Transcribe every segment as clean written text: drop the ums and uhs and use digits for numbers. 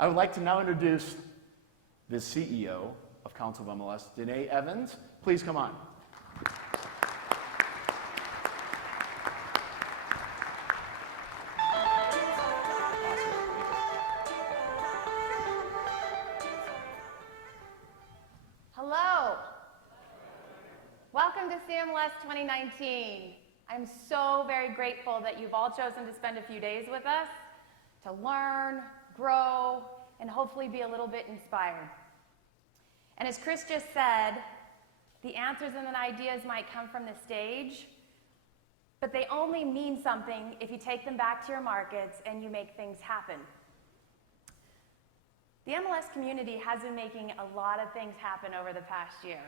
I would like to now introduce the CEO of Council of MLS, Denee Evans. Please come on. Hello. Welcome to CMLS 2019. I'm so very grateful that you've all chosen to spend a few days with us to learn, grow, and hopefully be a little bit inspired. And as Chris just said, the answers and the ideas might come from the stage, but they only mean something if you take them back to your markets and you make things happen. The MLS community has been making a lot of things happen over the past year.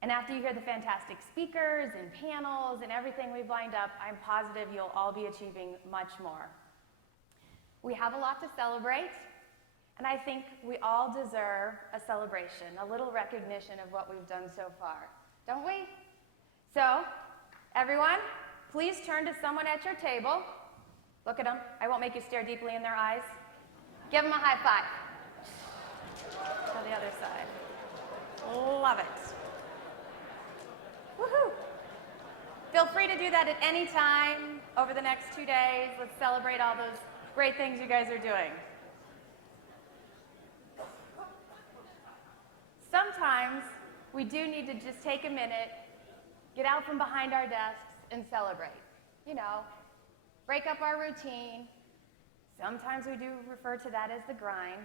And after you hear the fantastic speakers and panels and everything we've lined up, I'm positive you'll all be achieving much more. We have a lot to celebrate, and I think we all deserve a celebration, a little recognition of what we've done so far, don't we? So, everyone, please turn to someone at your table. Look at them. I won't make you stare deeply in their eyes. Give them a high five. To the other side. Love it. Woohoo! Feel free to do that at any time over the next 2 days. Let's celebrate all those great things you guys are doing. Sometimes we do need to just take a minute, get out from behind our desks, and celebrate. You know, break up our routine. Sometimes we do refer to that as the grind.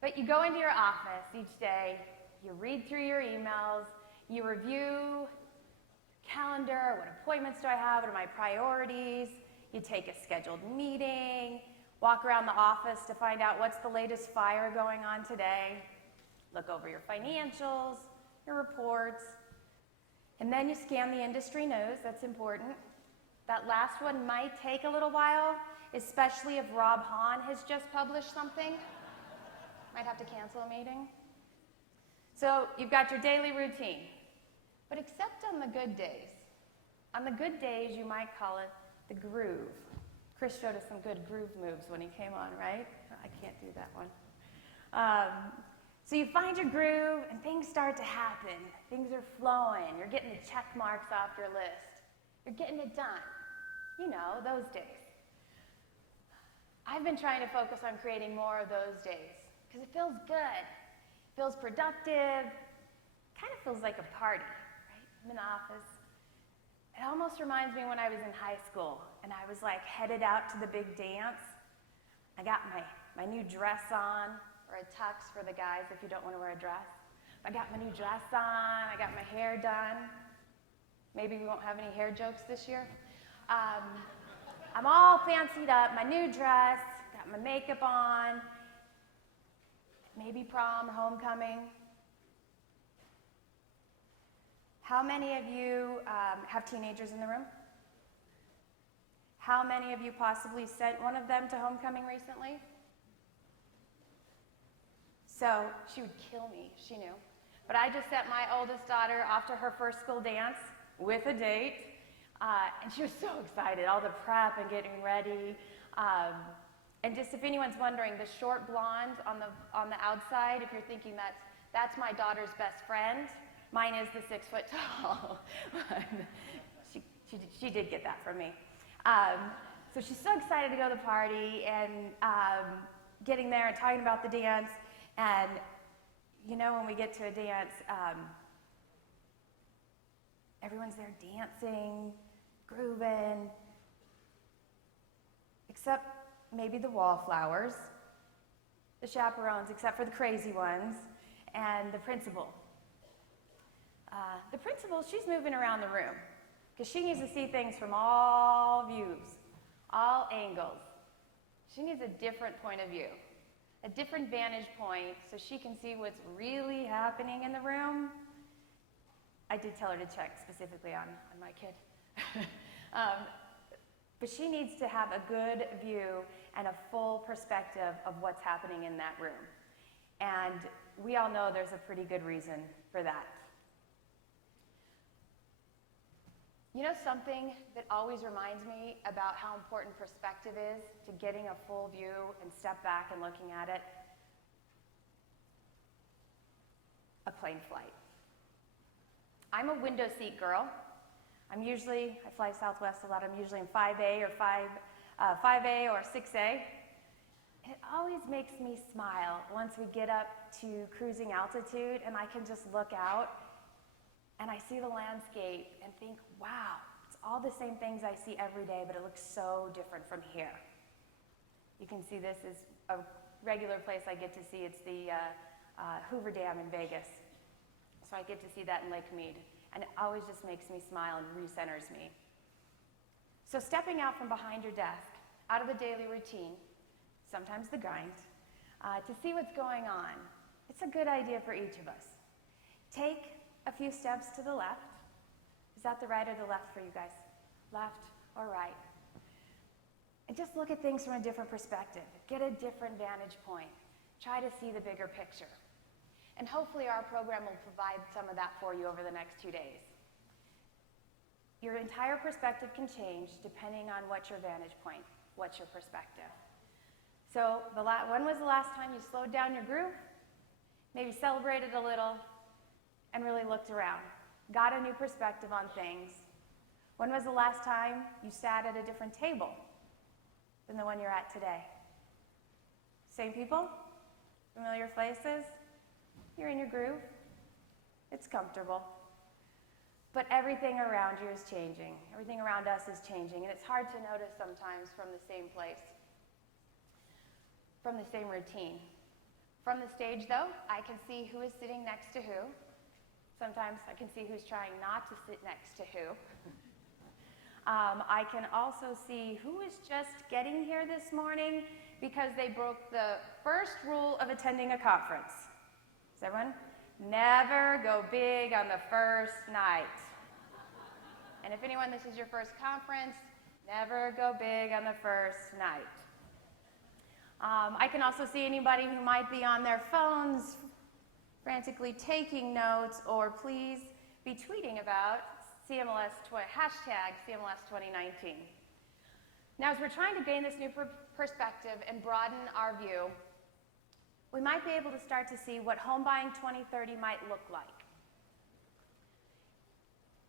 But you go into your office each day, you read through your emails, you review calendar, what appointments do I have, what are my priorities, you take a scheduled meeting, walk around the office to find out what's the latest fire going on today, look over your financials, your reports, and then you scan the industry news. That's important. That last one might take a little while, especially if Rob Hahn has just published something. Might have to cancel a meeting. So you've got your daily routine, but except on the good days. On the good days, you might call it the groove. Chris showed us some good groove moves when he came on, right? I can't do that one. So you find your groove and things start to happen. Things are flowing. You're getting the check marks off your list. You're getting it done. You know, those days. I've been trying to focus on creating more of those days because it feels good. It feels productive. Kind of feels like a party, right? I'm in the office. It almost reminds me when I was in high school and I was like headed out to the big dance. I got my new dress on, or a tux for the guys if you don't want to wear a dress. I got my new dress on, I got my hair done. Maybe we won't have any hair jokes this year. I'm all fancied up, my new dress, got my makeup on, maybe prom, homecoming. How many of you have teenagers in the room? How many of you possibly sent one of them to homecoming recently? So she would kill me, she knew. But I just sent my oldest daughter off to her first school dance with a date. And she was so excited, all the prep and getting ready. And just if anyone's wondering, the short blonde on the outside, if you're thinking that's my daughter's best friend, mine is the 6 foot tall. she did get that from me. So she's so excited to go to the party and getting there and talking about the dance. And you know, when we get to a dance, everyone's there dancing, grooving, except maybe the wallflowers, the chaperones, except for the crazy ones, and the principal. The principal, she's moving around the room because she needs to see things from all views, all angles. She needs a different point of view, a different vantage point so she can see what's really happening in the room. I did tell her to check specifically on my kid. But she needs to have a good view and a full perspective of what's happening in that room. And we all know there's a pretty good reason for that. You know something that always reminds me about how important perspective is to getting a full view and step back and looking at it? A plane flight. I'm a window seat girl. I fly Southwest a lot, I'm usually in 5A or 5A or 6A. It always makes me smile once we get up to cruising altitude and I can just look out and I see the landscape and think, wow, it's all the same things I see every day, but it looks so different from here. You can see this is a regular place I get to see. It's the Hoover Dam in Vegas. So I get to see that in Lake Mead. And it always just makes me smile and recenters me. So stepping out from behind your desk, out of the daily routine, sometimes the grind, to see what's going on, it's a good idea for each of us. Take a few steps to the left. Is that the right or the left for you guys? Left or right? And just look at things from a different perspective. Get a different vantage point. Try to see the bigger picture. And hopefully our program will provide some of that for you over the next 2 days. Your entire perspective can change depending on what's your vantage point, what's your perspective. So when was the last time you slowed down your groove, maybe celebrated a little, and really looked around? Got a new perspective on things. When was the last time you sat at a different table than the one you're at today? Same people? Familiar places? You're in your groove. It's comfortable. But everything around you is changing. Everything around us is changing, and it's hard to notice sometimes from the same place, from the same routine. From the stage, though, I can see who is sitting next to who. Sometimes I can see who's trying not to sit next to who. I can also see who is just getting here this morning because they broke the first rule of attending a conference. Is everyone? Never go big on the first night. And if anyone, this is your first conference, never go big on the first night. I can also see anybody who might be on their phones frantically taking notes, or please be tweeting about hashtag CMLS2019. Now, as we're trying to gain this new perspective and broaden our view, we might be able to start to see what home buying 2030 might look like.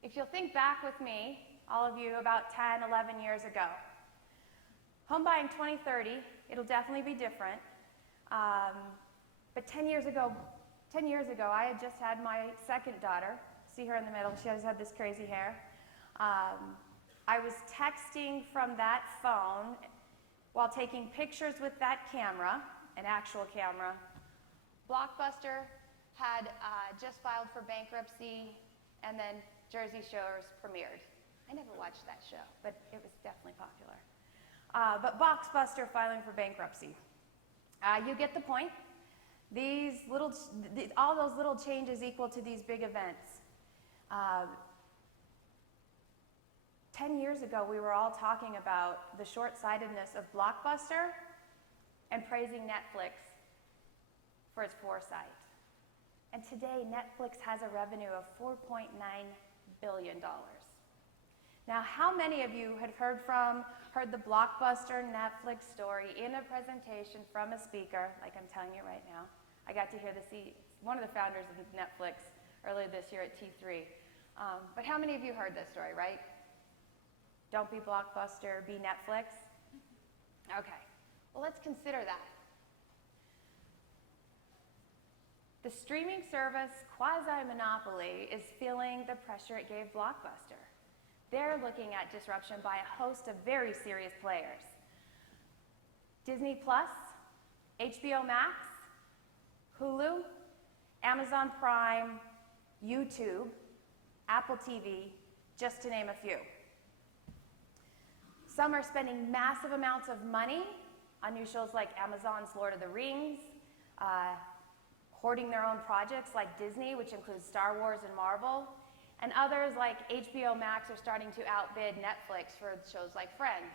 If you'll think back with me, all of you, about 10, 11 years ago, home buying 2030, it'll definitely be different. But 10 years ago, I had just had my second daughter. See her in the middle, she always had this crazy hair. I was texting from that phone while taking pictures with that camera, an actual camera. Blockbuster had just filed for bankruptcy, and then Jersey Shores premiered. I never watched that show, but it was definitely popular. But Blockbuster filing for bankruptcy. You get the point. All those little changes equal to these big events. 10 years ago, we were all talking about the short-sightedness of Blockbuster and praising Netflix for its foresight. And today, Netflix has a revenue of $4.9 billion. Now, how many of you had heard the Blockbuster Netflix story in a presentation from a speaker, like I'm telling you right now? I got to hear one of the founders of Netflix earlier this year at T3. But how many of you heard this story, right? Don't be Blockbuster, be Netflix? Okay, well, let's consider that. The streaming service quasi-monopoly is feeling the pressure it gave Blockbuster. They're looking at disruption by a host of very serious players. Disney Plus, HBO Max, Hulu, Amazon Prime, YouTube, Apple TV, just to name a few. Some are spending massive amounts of money on new shows like Amazon's Lord of the Rings, hoarding their own projects like Disney, which includes Star Wars and Marvel, and others like HBO Max are starting to outbid Netflix for shows like Friends.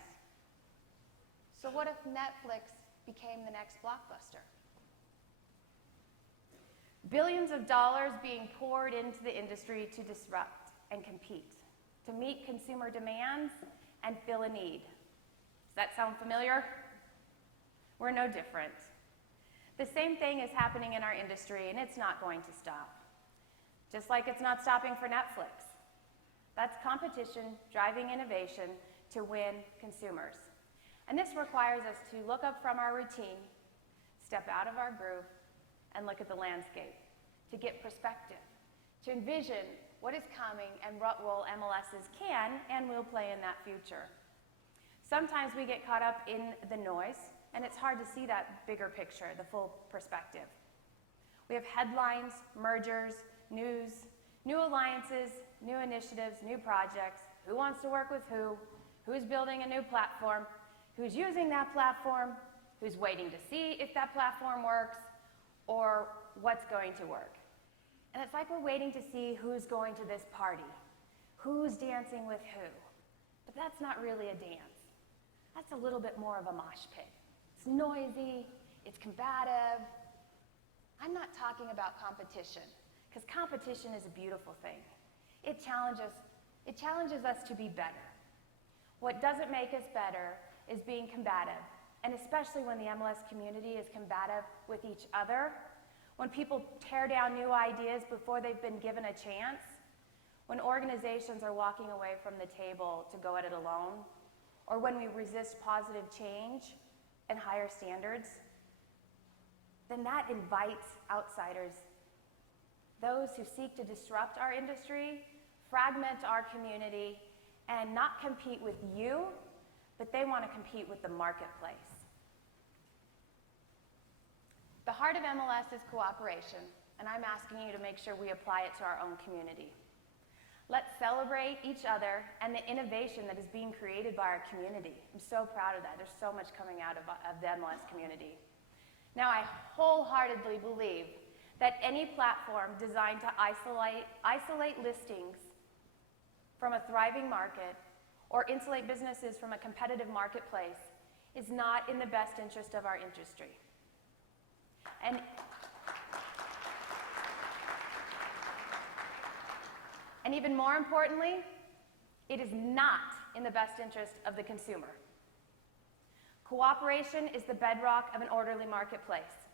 So what if Netflix became the next Blockbuster? Billions of dollars being poured into the industry to disrupt and compete. to meet consumer demands and fill a need. Does that sound familiar? We're no different. The same thing is happening in our industry, and it's not going to stop. Just like it's not stopping for Netflix. That's competition driving innovation to win consumers. And this requires us to look up from our routine, step out of our groove, and look at the landscape, to get perspective, to envision what is coming and what role MLSs can and will play in that future. Sometimes we get caught up in the noise, and it's hard to see that bigger picture, the full perspective. We have headlines, mergers, news, new alliances, new initiatives, new projects, who wants to work with who's building a new platform, who's using that platform, who's waiting to see if that platform works, or what's going to work. And it's like we're waiting to see who's going to this party, who's dancing with who. But that's not really a dance. That's a little bit more of a mosh pit. It's noisy, it's combative. I'm not talking about competition, because competition is a beautiful thing. It challenges us to be better. What doesn't make us better is being combative, and especially when the MLS community is combative with each other, when people tear down new ideas before they've been given a chance, when organizations are walking away from the table to go at it alone, or when we resist positive change and higher standards, then that invites outsiders, those who seek to disrupt our industry, fragment our community, and not compete with you, but they want to compete with the marketplace. The heart of MLS is cooperation, and I'm asking you to make sure we apply it to our own community. Let's celebrate each other and the innovation that is being created by our community. I'm so proud of that. There's so much coming out of the MLS community. Now, I wholeheartedly believe that any platform designed to isolate listings from a thriving market or insulate businesses from a competitive marketplace is not in the best interest of our industry. And even more importantly, it is not in the best interest of the consumer. Cooperation is the bedrock of an orderly marketplace.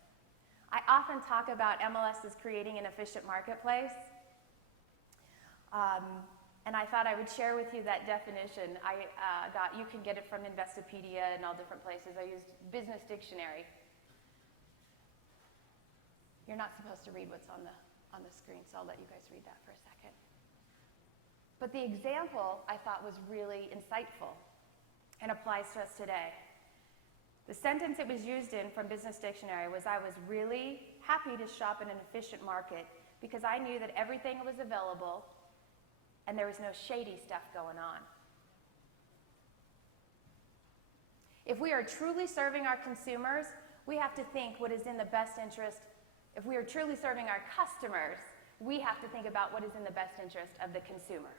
I often talk about MLS as creating an efficient marketplace, and I thought I would share with you that definition. You can get it from Investopedia and all different places. I used Business Dictionary. You're not supposed to read what's on the screen, so I'll let you guys read that for a second. But the example I thought was really insightful and applies to us today. The sentence it was used in from Business Dictionary was, I was really happy to shop in an efficient market because I knew that everything was available and there was no shady stuff going on. If we are truly serving our consumers, we have to think what is in the best interest. If we are truly serving our customers, we have to think about what is in the best interest of the consumer.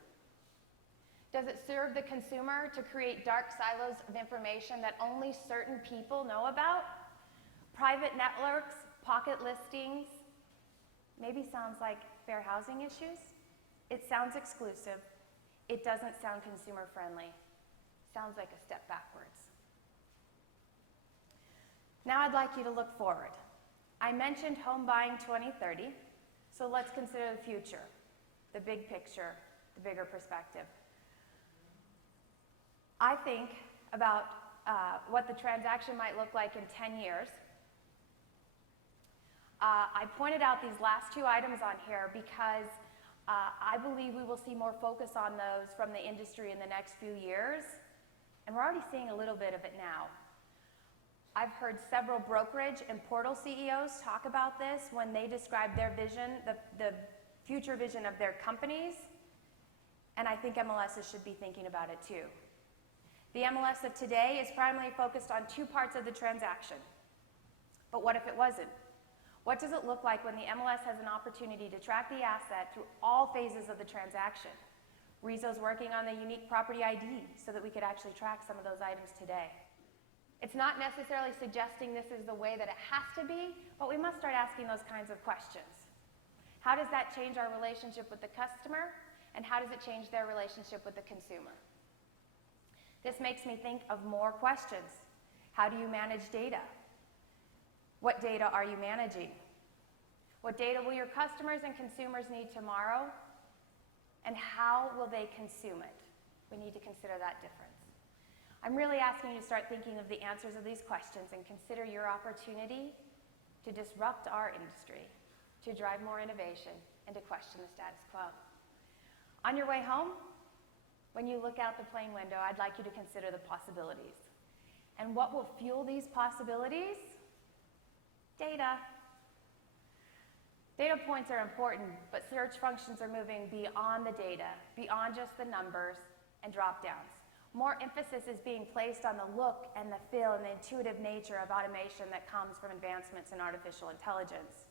Does it serve the consumer to create dark silos of information that only certain people know about? Private networks, pocket listings, maybe sounds like fair housing issues. It sounds exclusive. It doesn't sound consumer friendly. Sounds like a step backwards. Now I'd like you to look forward. I mentioned home buying 2030, so let's consider the future, the big picture, the bigger perspective. I think about what the transaction might look like in 10 years. I pointed out these last two items on here because I believe we will see more focus on those from the industry in the next few years, and we're already seeing a little bit of it now. I've heard several brokerage and portal CEOs talk about this when they describe their vision, the future vision of their companies, and I think MLSs should be thinking about it too. The MLS of today is primarily focused on two parts of the transaction. But what if it wasn't? What does it look like when the MLS has an opportunity to track the asset through all phases of the transaction? Rezo's working on the unique property ID so that we could actually track some of those items today. It's not necessarily suggesting this is the way that it has to be, but we must start asking those kinds of questions. How does that change our relationship with the customer? And how does it change their relationship with the consumer? This makes me think of more questions. How do you manage data? What data are you managing? What data will your customers and consumers need tomorrow? And how will they consume it? We need to consider that difference. I'm really asking you to start thinking of the answers of these questions and consider your opportunity to disrupt our industry, to drive more innovation, and to question the status quo. On your way home, when you look out the plane window, I'd like you to consider the possibilities. And what will fuel these possibilities? Data. Data points are important, but search functions are moving beyond the data, beyond just the numbers and drop-downs. More emphasis is being placed on the look and the feel and the intuitive nature of automation that comes from advancements in artificial intelligence.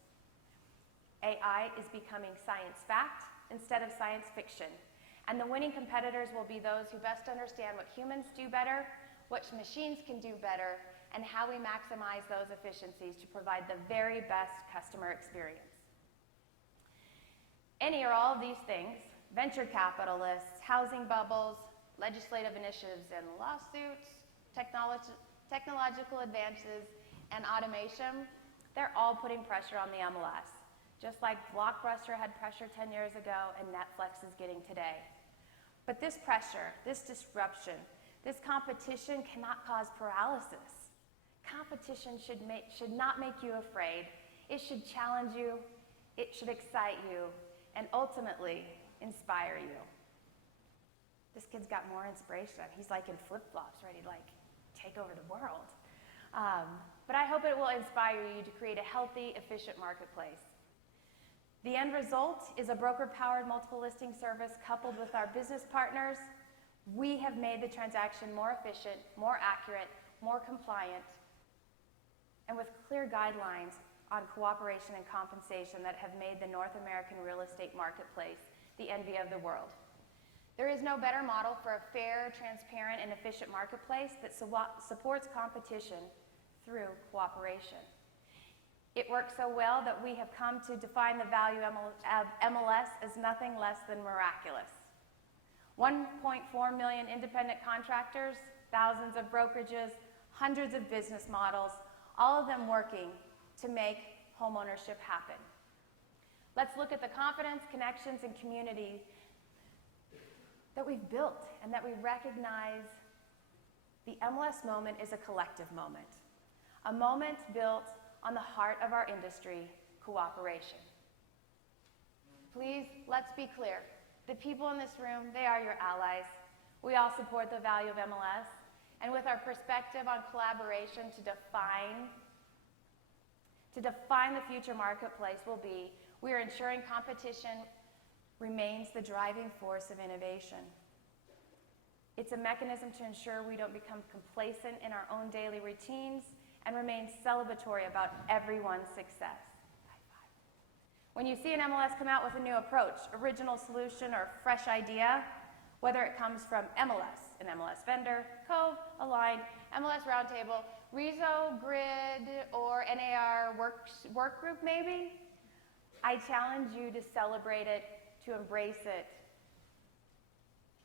AI is becoming science fact instead of science fiction, and the winning competitors will be those who best understand what humans do better, what machines can do better, and how we maximize those efficiencies to provide the very best customer experience. Any or all of these things, venture capitalists, housing bubbles, legislative initiatives and lawsuits, technological advances, and automation, they're all putting pressure on the MLS, just like Blockbuster had pressure 10 years ago and Netflix is getting today. But this pressure, this disruption, this competition cannot cause paralysis. Competition should not make you afraid. It should challenge you, it should excite you, and ultimately inspire you. This kid's got more inspiration. He's like in flip-flops, ready to take over the world. But I hope it will inspire you to create a healthy, efficient marketplace. The end result is a broker-powered multiple listing service coupled with our business partners. We have made the transaction more efficient, more accurate, more compliant, and with clear guidelines on cooperation and compensation that have made the North American real estate marketplace the envy of the world. There is no better model for a fair, transparent, and efficient marketplace that supports competition through cooperation. It works so well that we have come to define the value of MLS as nothing less than miraculous. 1.4 million independent contractors, thousands of brokerages, hundreds of business models, all of them working to make homeownership happen. Let's look at the confidence, connections, and community that we've built and that we recognize the MLS moment is a collective moment. A moment built on the heart of our industry, cooperation. Please, let's be clear. The people in this room, they are your allies. We all support the value of MLS, and with our perspective on collaboration to define the future marketplace will be, we are ensuring competition remains the driving force of innovation. It's a mechanism to ensure we don't become complacent in our own daily routines and remain celebratory about everyone's success. When you see an MLS come out with a new approach, original solution, or fresh idea, whether it comes from MLS, an MLS vendor, Cove, Align, MLS Roundtable, Rezo, Grid, or NAR work group maybe, I challenge you to celebrate it, to embrace it,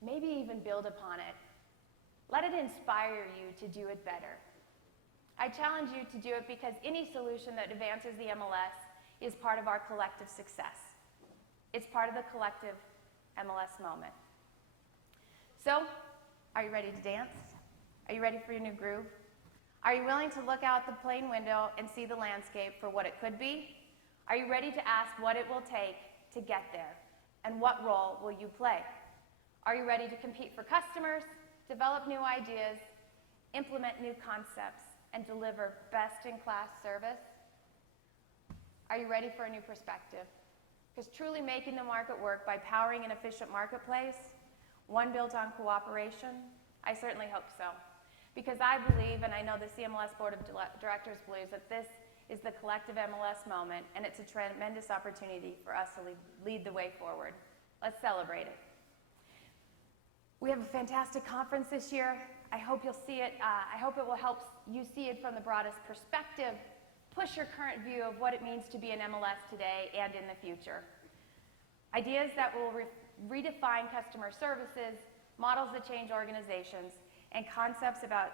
maybe even build upon it. Let it inspire you to do it better. I challenge you to do it because any solution that advances the MLS is part of our collective success. It's part of the collective MLS moment. So, are you ready to dance? Are you ready for your new groove? Are you willing to look out the plane window and see the landscape for what it could be? Are you ready to ask what it will take to get there? And what role will you play? Are you ready to compete for customers, develop new ideas, implement new concepts, and deliver best-in-class service? Are you ready for a new perspective? Because truly making the market work by powering an efficient marketplace, one built on cooperation, I certainly hope so. Because I believe, and I know the CMLS Board of Directors believes, that this is the collective MLS moment, and it's a tremendous opportunity for us to lead the way forward. Let's celebrate it. We have a fantastic conference this year. I hope you'll see it. I hope it will help you see it from the broadest perspective, push your current view of what it means to be an MLS today and in the future. Ideas that will redefine customer services, models that change organizations, and concepts about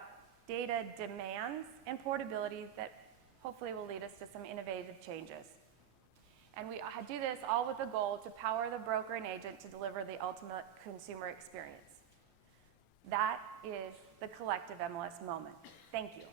data demands and portability that hopefully will lead us to some innovative changes. And we do this all with the goal to power the broker and agent to deliver the ultimate consumer experience. That is the collective MLS moment. Thank you.